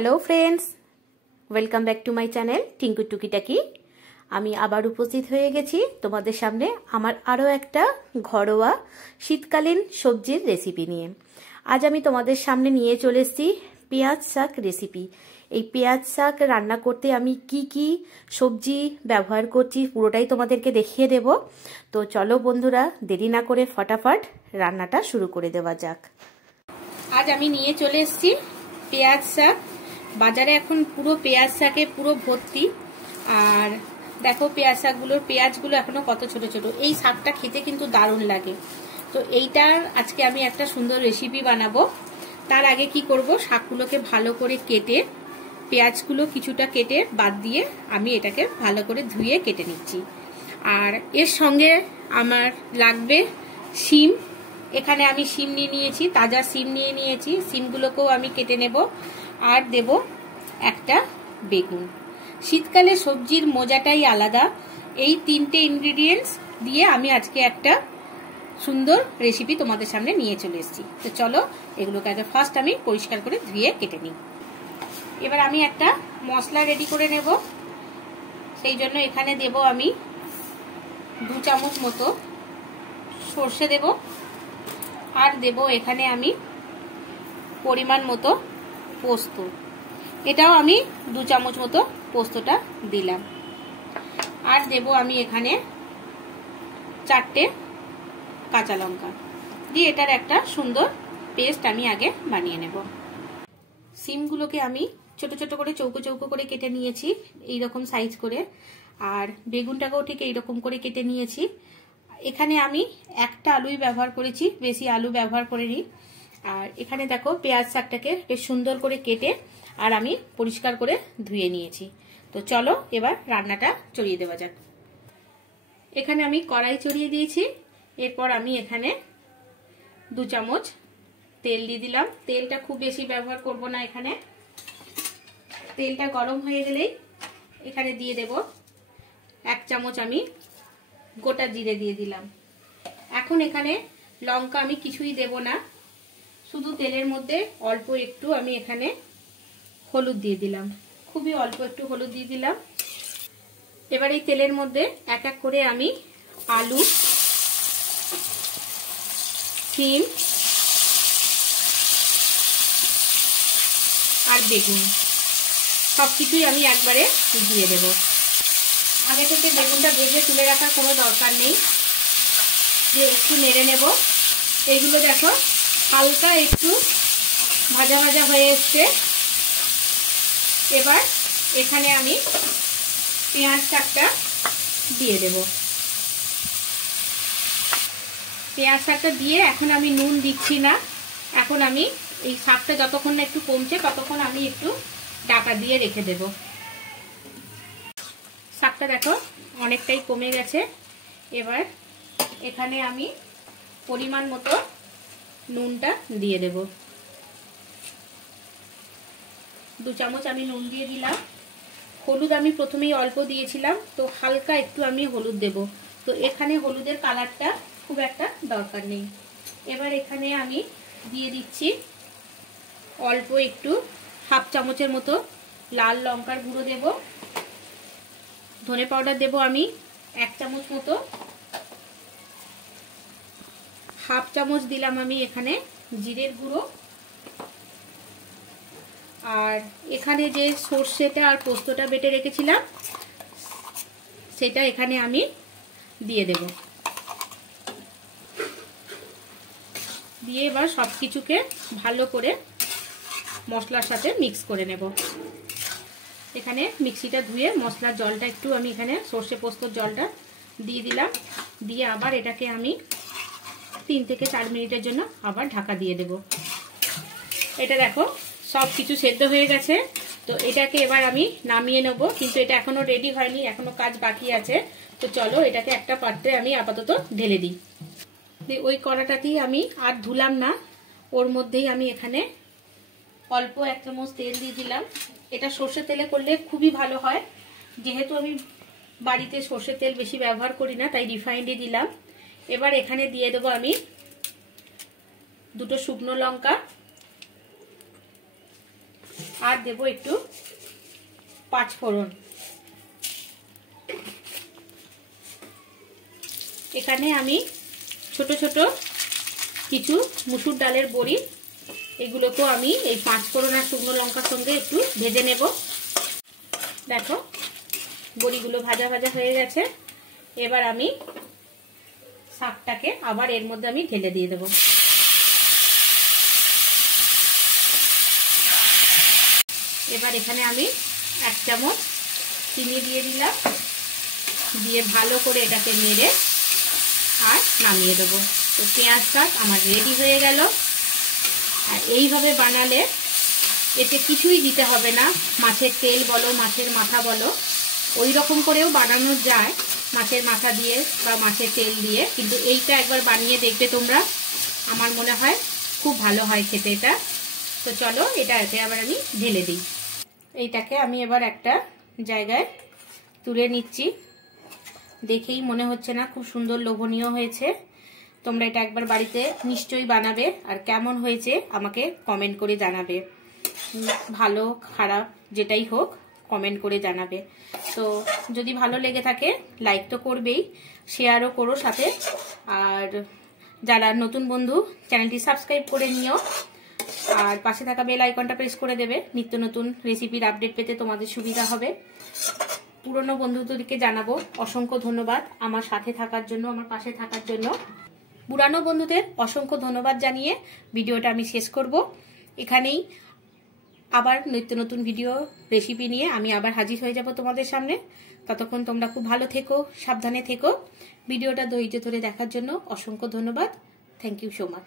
Hello friends, welcome back to my channel Tinku টুকিটাকি। আমি আবার উপস্থিত হয়ে গেছি তোমাদের সামনে আমার আরও একটা ঘরোয়া শীতকালীন সবজির রেসিপি নিয়ে। আজ আমি তোমাদের সামনে নিয়ে চলে এসেছি পেঁয়াজ শাক রেসিপি। এই পেঁয়াজ শাক রান্না করতে আমি কি কি সবজি ব্যবহার করছি পুরোটাই তোমাদেরকে দেখিয়ে দেব। তো চলো বন্ধুরা, দেরি না করে ফটাফট রান্নাটা শুরু করে দেওয়া যাক। আজ আমি নিয়ে চলে এসেছি পেঁয়াজ শাক। বাজারে এখন পুরো পেঁয়াজ শাকে পুরো ভর্তি। আর দেখো পেঁয়াজ শাকগুলোর পেঁয়াজগুলো এখনো কত ছোট ছোট। এই শাকটা খেতে কিন্তু দারুণ লাগে। তো এইটার আজকে আমি একটা সুন্দর রেসিপি বানাবো। তার আগে কি করব, শাকগুলোকে ভালো করে কেটে পেঁয়াজগুলো কিছুটা কেটে বাদ দিয়ে আমি এটাকে ভালো করে ধুয়ে কেটে নিচ্ছি। আর এর সঙ্গে আমার লাগবে শিম। এখানে আমি শিম নিয়ে নিয়েছি, তাজা শিম নিয়ে নিয়েছি। শিমগুলোকেও আমি কেটে নেব। আর দেব একটা বেগুন। শীতকালে সবজির মজাটাই আলাদা। এই তিনটে ইনগ্রিডিয়েন্টস দিয়ে আমি আজকে একটা সুন্দর রেসিপি তোমাদের সামনে নিয়ে চলে এসেছি। তো চলো এগুলোকে আগে ফার্স্ট আমি পরিষ্কার করে ধুয়ে কেটে নিই। এবার আমি একটা মশলা রেডি করে নেব। সেই জন্য এখানে দেব আমি 2 চামচ মতো সর্ষে দেব। আর দেব এখানে আমি পরিমাণ মতো পোস্ত। এটাও আমি 2 চামচ মতো পোস্তটা দিলাম। আর দেব আমি এখানে 4টে কাঁচা লঙ্কা দিয়ে এটার একটা সুন্দর পেস্ট আমি আগে বানিয়ে নেব। সিমগুলোকে আমি ছোট ছোট করে চৌকো চৌকো করে কেটে নিয়েছি, এইরকম সাইজ করে। আর বেগুনটাকেও ঠিক এইরকম করে কেটে নিয়েছি। এখানে আমি একটা আলুই ব্যবহার করেছি, বেশি আলু ব্যবহার করিনি। আর এখানে দেখো পেঁয়াজ শাকটাকে বেশ সুন্দর করে কেটে আর আমি পরিষ্কার করে ধুয়ে নিয়েছি। তো চলো এবার রান্নাটা চড়িয়ে দেওয়া যাক। এখানে আমি কড়াই চড়িয়ে দিয়েছি। এরপর আমি এখানে 2 চামচ তেল দিয়ে দিলাম। তেলটা খুব বেশি ব্যবহার করব না। এখানে তেলটা গরম হয়ে গেলেই এখানে দিয়ে দেব 1 চামচ আমি গোটা জিরে দিয়ে দিলাম। এখন এখানে লঙ্কা আমি কিছুই দেব না, শুধু তেলের মধ্যে অল্প একটু আমি এখানে হলুদ দিয়ে দিলাম। খুবই অল্প একটু হলুদ দিয়ে দিলাম। এবার এই তেলের মধ্যে এক এক করে আমি আলু, শিম আর বেগুন সবকিছুই আমি একবারে দিয়ে দেব। আগে থেকে বেগুনটা ভেজে তুলে রাখার কোনো দরকার নেই। দিয়ে একটু নেড়ে নেব। এইগুলো দেখো হালকা একটু ভাজা ভাজা হয়ে এসছে। এবার এখানে আমি পেঁয়াজ শাকটা দিয়ে দেব। পেঁয়াজ শাকটা দিয়ে এখন আমি নুন দিচ্ছি না। এখন আমি এই শাকটা যতক্ষণ না একটু কমছে ততক্ষণ আমি একটু ঢাকা দিয়ে রেখে দেব। শাকটা দেখো অনেকটাই কমে গেছে। এবার এখানে আমি পরিমাণ মতো নুনটা দিয়ে দেব। 2 চামচ আমি নুন দিয়ে দিলাম। হলুদ আমি প্রথমেই অল্প দিয়েছিলাম, তো হালকা একটু আমি হলুদ দেব। তো এখানে হলুদের কালারটা খুব একটা দরকার নেই। এবার এখানে আমি দিয়ে দিচ্ছি অল্প একটু 1/2 চামচের মতো লাল লঙ্কার গুঁড়ো দেব। ধনে পাউডার দেব আমি 1 চামচ মতো। 1/2 চামচ দিলাম আমি এখানে জিরের গুঁড়ো। আর এখানে যে সর্ষেটা আর পোস্তটা বেটে রেখেছিলাম সেটা এখানে আমি দিয়ে দেব। দিয়ে এবার সব কিছুকে ভালো করে মশলার সাথে মিক্স করে নেব। এখানে মিক্সিটা ধুয়ে মশলার জলটা একটু আমি এখানে সর্ষে পোস্তর জলটা দিয়ে দিলাম। দিয়ে আবার এটাকে আমি 3 থেকে 4 মিনিটের জন্য আবার ঢাকা দিয়ে দেব। এটা দেখো সব কিছু সেদ্ধ হয়ে গেছে। তো এটাকে এবার আমি নামিয়ে নেব, কিন্তু এটা এখনো রেডি হয়নি, এখনো কাজ বাকি আছে। তো চলো এটাকে একটা পাত্রে আমি আপাতত ঢেলে দিই। ওই কড়াটাতেই আমি আর ধুলাম না, ওর মধ্যেই আমি এখানে অল্প 1 চামচ তেল দিয়ে দিলাম। এটা সর্ষে তেলে করলে খুবই ভালো হয়। যেহেতু আমি বাড়িতে সর্ষের তেল বেশি ব্যবহার করি না, তাই রিফাইন্ডে দিলাম। এবার এখানে দিয়ে দেবো আমি 2টো শুকনো লঙ্কা, আর দেব একটু পাঁচফোড়ন। এখানে আমি ছোট ছোট কিছু মুসুর ডালের বড়ি, এগুলোকেও আমি এই পাঁচফোড়ন আর শুকনো লঙ্কার সঙ্গে একটু ভেজে নেব। দেখো বড়িগুলো ভাজা ভাজা হয়ে গেছে। এবার আমি শাকটাকে আবার এর মধ্যে আমি ঢেলে দিয়ে দেব। এবার এখানে আমি 1 চামচ চিনি দিয়ে দিলাম, দিয়ে ভালো করে এটাকে নেড়ে আর নামিয়ে দেবো। তো পেঁয়াজ শাক আমার রেডি হয়ে গেল। আর এইভাবে বানালে এতে কিছুই দিতে হবে না, মাছের তেল বলো মাছের মাথা বলো, ওই রকম করেও বানানো যায় মাছের মাথা দিয়ে বা মাছের তেল দিয়ে, কিন্তু এইটা একবার বানিয়ে দেখবে তোমরা, আমার মনে হয় খুব ভালো হয় খেতে এটা। তো চলো এতে আবার আমি ঢেলে দিই। এইটাকে আমি এবার একটা জায়গায় তুলে নিচ্ছি। দেখেই মনে হচ্ছে না খুব সুন্দর লোভনীয় হয়েছে? তোমরা এটা একবার বাড়িতে নিশ্চয়ই বানাবে, আর কেমন হয়েছে আমাকে কমেন্ট করে জানাবে। ভালো খারাপ যেটাই হোক কমেন্ট করে জানাবে। তো যদি ভালো লেগে থাকে লাইক তো করবেই, শেয়ারও করো সাথে। আর যারা নতুন বন্ধু চ্যানেলটি সাবস্ক্রাইব করে নিও, আর পাশে থাকা বেল আইকনটা প্রেস করে দেবে, নিত্য নতুন রেসিপির আপডেট পেতে তোমাদের সুবিধা হবে। পুরনো বন্ধুদেরকে জানাবো অসংখ্য ধন্যবাদ আমার সাথে থাকার জন্য, আমার পাশে থাকার জন্য। পুরানো বন্ধুদের অসংখ্য ধন্যবাদ জানিয়ে ভিডিওটা আমি শেষ করব। এখানেই আবার নিত্য নতুন ভিডিও রেসিপি নিয়ে আমি আবার হাজির হয়ে যাব তোমাদের সামনে। ততক্ষণ তোমরা খুব ভালো থেকো, সাবধানে থেকো। ভিডিওটা ধৈর্য ধরে দেখার জন্য অসংখ্য ধন্যবাদ। Thank you so much.